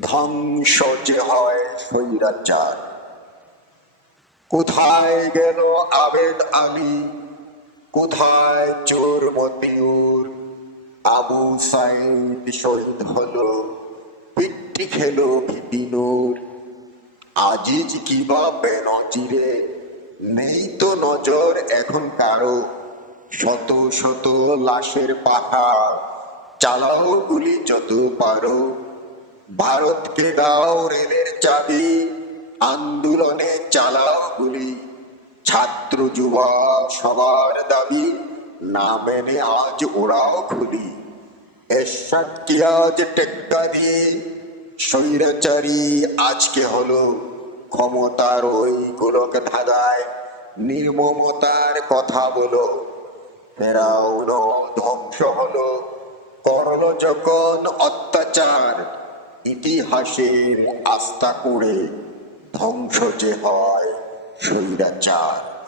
ধ্বংস যে হয় স্বৈরাচার। কোথায় গেল আবেদ আলী, কোথায় চোর মতিউর? আবু সাইদ শহীদ হলো, পিট্টি খেলো বিপিনুর। আজিজ কিবা বেনজিরে, নেই তো নজর এখন কারো। শত শত লাশের পাহাড়, চালাও গুলি যত পারো। ভারতকে দাও রেলের চাবি, আন্দোলনে চালাও গুলি। ছাত্র যুবা সবার দাবি, না মেনে আজ ওরাও খুলি। এরশাদ কি আজ টেক্কা দিয়ে, স্বৈরাচারী আজকে হলো। ক্ষমতার ওই গোলক ধাঁধায় নির্মমতার কথা বলো। ফেরাউন ধ্বংস হলো, করল যখন অত্যাচার। ইতিহাসের আস্থা করে ধ্বংস যে হয় স্বৈরাচার।